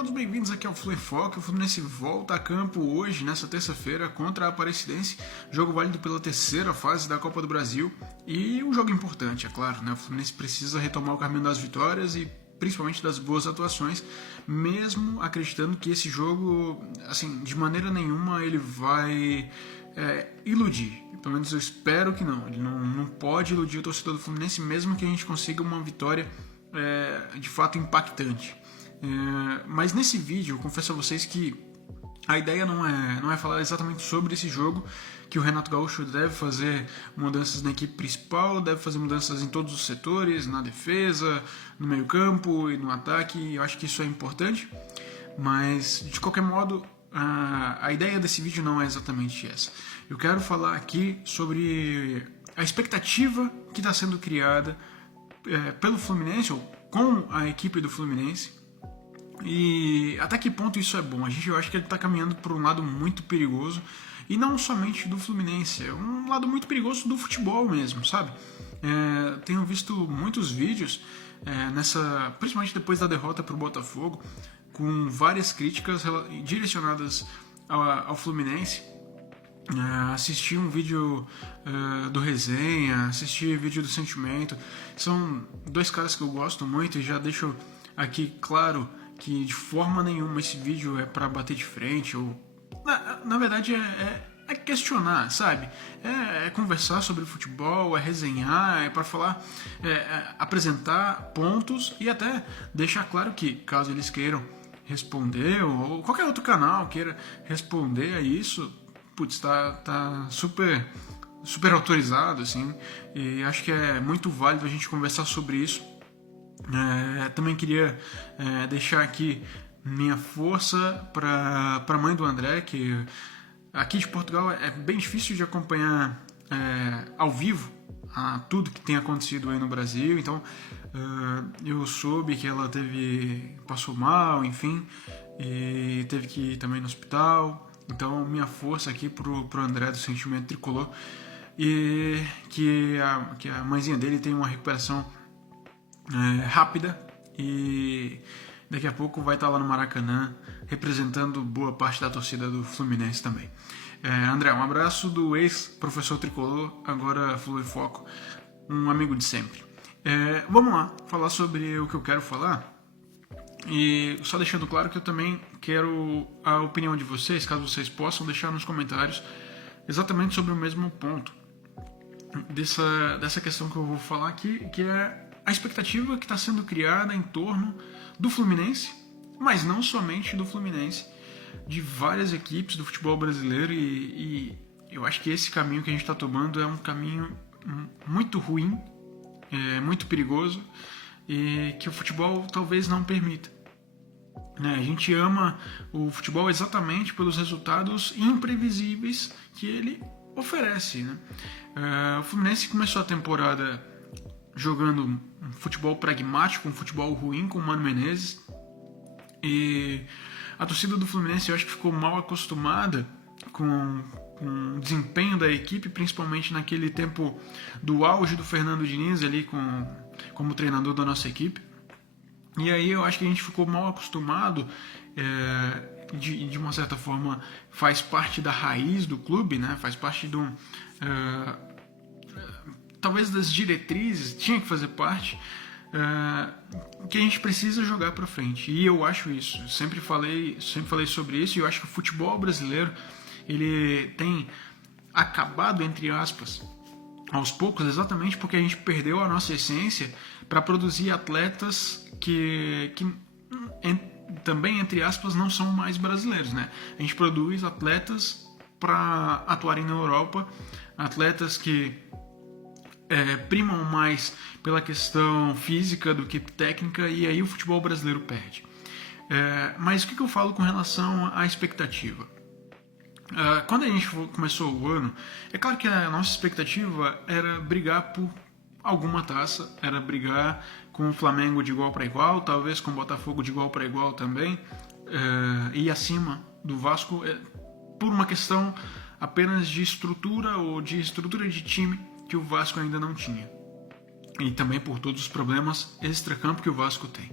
todos bem-vindos aqui ao Flu em Foco. O Fluminense volta a campo hoje, nessa terça-feira, contra a Aparecidense. Jogo válido pela terceira fase da Copa do Brasil. E um jogo importante, é claro, né? O Fluminense precisa retomar o caminho das vitórias e principalmente das boas atuações, mesmo acreditando que esse jogo, assim, de maneira nenhuma ele vai iludir. Pelo menos eu espero que não. Ele não pode iludir o torcedor do Fluminense, mesmo que a gente consiga uma vitória de fato impactante. Mas nesse vídeo eu confesso a vocês que a ideia não é falar exatamente sobre esse jogo, que o Renato Gaúcho deve fazer mudanças na equipe principal, deve fazer mudanças em todos os setores, na defesa, no meio campo e no ataque. Eu acho que isso é importante, mas de qualquer modo a ideia desse vídeo não é exatamente essa. Eu quero falar aqui sobre a expectativa que está sendo criada pelo Fluminense, ou com a equipe do Fluminense, e até que ponto isso é bom. Eu acho que ele está caminhando por um lado muito perigoso, e não somente do Fluminense, é um lado muito perigoso do futebol mesmo, sabe? Tenho visto muitos vídeos, principalmente depois da derrota para o Botafogo, com várias críticas direcionadas ao Fluminense. Assisti um vídeo do Resenha, assisti vídeo do Sentimento. São dois caras que eu gosto muito e já deixo aqui claro que de forma nenhuma esse vídeo é para bater de frente, ou na verdade é questionar, sabe? É conversar sobre futebol, é resenhar, é para falar, apresentar pontos e até deixar claro que, caso eles queiram responder, ou qualquer outro canal queira responder a isso, putz, tá super autorizado, assim, e acho que é muito válido a gente conversar sobre isso. Também queria deixar aqui minha força para a mãe do André, que aqui de Portugal é bem difícil de acompanhar ao vivo tudo que tem acontecido aí no Brasil. Então eu soube que ela passou mal, enfim, e teve que ir também no hospital. Então minha força aqui pro André do Sentimento Tricolor, e que a mãezinha dele tenha uma recuperação rápida, e daqui a pouco vai estar lá no Maracanã representando boa parte da torcida do Fluminense também. André, um abraço do ex-professor Tricolor, agora Flu em Foco, um amigo de sempre. Vamos lá, falar sobre o que eu quero falar. E só deixando claro que eu também quero a opinião de vocês, caso vocês possam deixar nos comentários exatamente sobre o mesmo ponto dessa questão que eu vou falar aqui, que é a expectativa que está sendo criada em torno do Fluminense, mas não somente do Fluminense, de várias equipes do futebol brasileiro, e eu acho que esse caminho que a gente está tomando é um caminho muito ruim, muito perigoso, e que o futebol talvez não permita. A gente ama o futebol exatamente pelos resultados imprevisíveis que ele oferece, né? O Fluminense começou a temporada jogando um futebol pragmático, um futebol ruim com o Mano Menezes, e a torcida do Fluminense, eu acho que ficou mal acostumada com o desempenho da equipe, principalmente naquele tempo do auge do Fernando Diniz ali como treinador da nossa equipe. E aí eu acho que a gente ficou mal acostumado, de uma certa forma faz parte da raiz do clube, né? Faz parte talvez das diretrizes, tinha que fazer parte, que a gente precisa jogar para frente. E eu acho isso, sempre falei sobre isso, e eu acho que o futebol brasileiro ele tem acabado, entre aspas, aos poucos, exatamente porque a gente perdeu a nossa essência para produzir atletas que também, entre aspas, não são mais brasileiros, né? A gente produz atletas para atuarem na Europa, atletas que primam mais pela questão física do que técnica, e aí o futebol brasileiro perde. Mas o que eu falo com relação à expectativa? Quando a gente começou o ano, é claro que a nossa expectativa era brigar por alguma taça, era brigar com o Flamengo de igual para igual, talvez com o Botafogo de igual para igual também, e acima do Vasco, por uma questão apenas de estrutura, ou de estrutura de time que o Vasco ainda não tinha, e também por todos os problemas extracampo que o Vasco tem.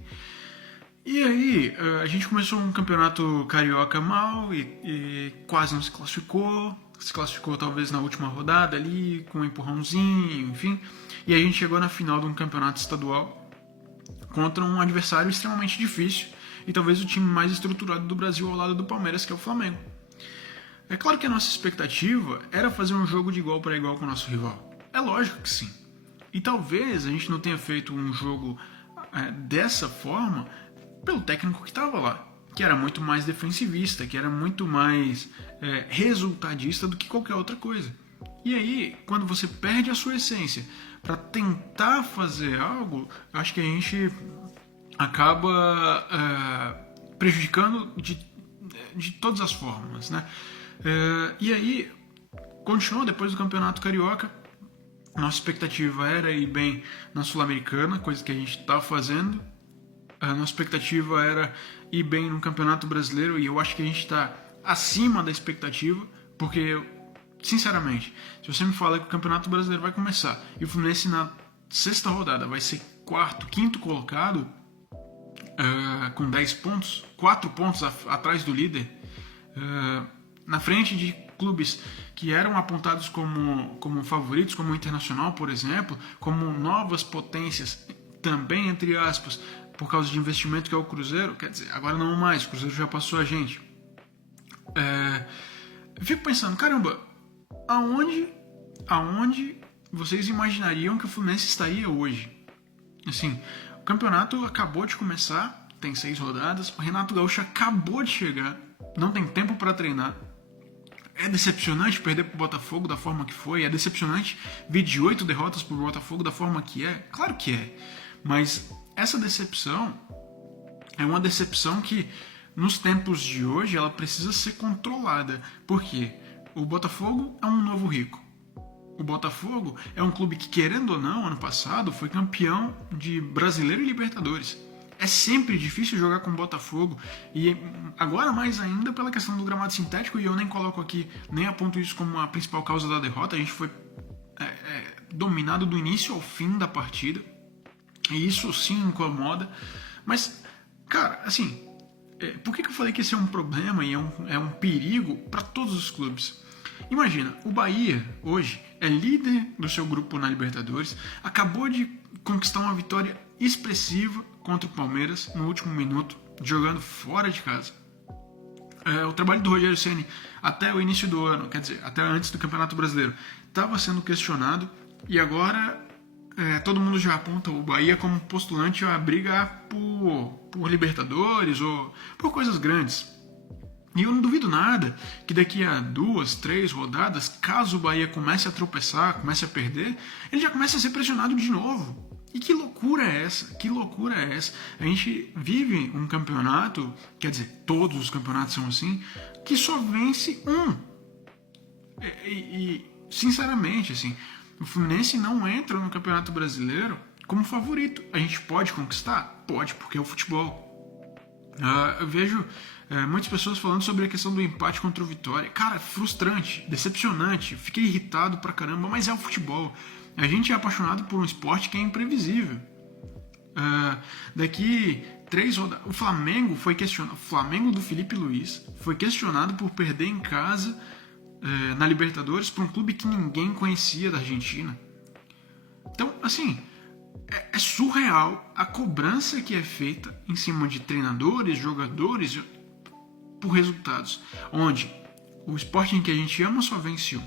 E aí, a gente começou um campeonato carioca mal e quase não se classificou. Se classificou talvez na última rodada ali, com um empurrãozinho, enfim. E aí a gente chegou na final de um campeonato estadual contra um adversário extremamente difícil e talvez o time mais estruturado do Brasil ao lado do Palmeiras, que é o Flamengo. É claro que a nossa expectativa era fazer um jogo de igual para igual com o nosso rival. É lógico que sim. E talvez a gente não tenha feito um jogo dessa forma pelo técnico que estava lá, que era muito mais defensivista, que era muito mais resultadista do que qualquer outra coisa. E aí, quando você perde a sua essência para tentar fazer algo, acho que a gente acaba prejudicando de todas as formas, né? E aí, continuou depois do Campeonato Carioca. Nossa expectativa era ir bem na Sul-Americana, coisa que a gente estava fazendo. A nossa expectativa era ir bem no Campeonato Brasileiro e eu acho que a gente está acima da expectativa, porque, sinceramente, se você me fala que o Campeonato Brasileiro vai começar e o Fluminense na sexta rodada vai ser quinto colocado, com 10 pontos, 4 pontos atrás do líder, na frente de clubes que eram apontados como favoritos, como o Internacional, por exemplo, como novas potências, também entre aspas, por causa de investimento, que é o Cruzeiro, quer dizer, agora não mais, o Cruzeiro já passou a gente. Eu fico pensando, caramba, aonde vocês imaginariam que o Fluminense estaria hoje? Assim, o campeonato acabou de começar, tem 6 rodadas, o Renato Gaúcho acabou de chegar, não tem tempo para treinar. É decepcionante perder pro Botafogo da forma que foi, é decepcionante vir de 8 derrotas pro Botafogo da forma que é, claro que é, mas essa decepção é uma decepção que nos tempos de hoje ela precisa ser controlada, porque o Botafogo é um novo rico. O Botafogo é um clube que, querendo ou não, ano passado foi campeão de Brasileiro e Libertadores. É sempre difícil jogar com o Botafogo e agora mais ainda pela questão do gramado sintético, e eu nem coloco aqui, nem aponto isso como a principal causa da derrota. A gente foi dominado do início ao fim da partida e isso sim incomoda, mas, cara, assim, por que eu falei que esse é um problema e é um perigo para todos os clubes? Imagina, o Bahia hoje é líder do seu grupo na Libertadores, acabou de conquistar uma vitória expressiva contra o Palmeiras no último minuto, jogando fora de casa. O trabalho do Rogério Ceni até o início do ano, quer dizer, até antes do Campeonato Brasileiro, estava sendo questionado e agora todo mundo já aponta o Bahia como postulante a brigar por Libertadores ou por coisas grandes. E eu não duvido nada que daqui a 2, 3 rodadas, caso o Bahia comece a tropeçar, comece a perder, ele já comece a ser pressionado de novo. E que loucura é essa? Que loucura é essa? A gente vive um campeonato, quer dizer, todos os campeonatos são assim, que só vence um. E sinceramente, assim, o Fluminense não entra no Campeonato Brasileiro como favorito. A gente pode conquistar? Pode, porque é o futebol. Eu vejo muitas pessoas falando sobre a questão do empate contra o Vitória. Cara, frustrante, decepcionante, fiquei irritado pra caramba, mas é o futebol. A gente é apaixonado por um esporte que é imprevisível. Daqui 3 rodadas, o Flamengo foi questionado. O Flamengo do Felipe Luiz foi questionado por perder em casa na Libertadores para um clube que ninguém conhecia da Argentina. Então, assim, é surreal a cobrança que é feita em cima de treinadores, jogadores, por resultados, onde o esporte em que a gente ama só vence um.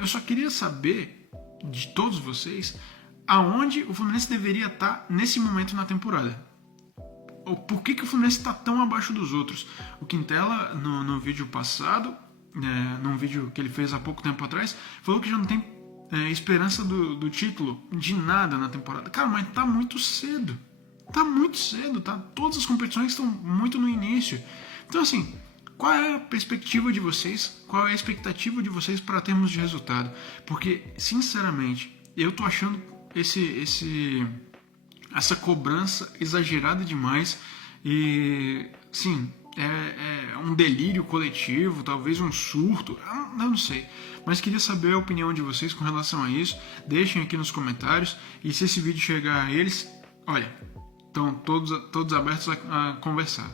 Eu só queria saber de todos vocês aonde o Fluminense deveria estar nesse momento na temporada. Ou por que o Fluminense está tão abaixo dos outros? O Quintela, no vídeo passado, num vídeo que ele fez há pouco tempo atrás, falou que já não tem esperança do título de nada na temporada. Cara, mas tá muito cedo. Tá muito cedo, tá? Todas as competições estão muito no início. Então, assim, qual é a perspectiva de vocês? Qual é a expectativa de vocês para termos de resultado? Porque, sinceramente, eu tô achando essa cobrança exagerada demais e, sim, é um delírio coletivo, talvez um surto, eu não sei. Mas queria saber a opinião de vocês com relação a isso. Deixem aqui nos comentários e se esse vídeo chegar a eles, olha, estão todos abertos a conversar.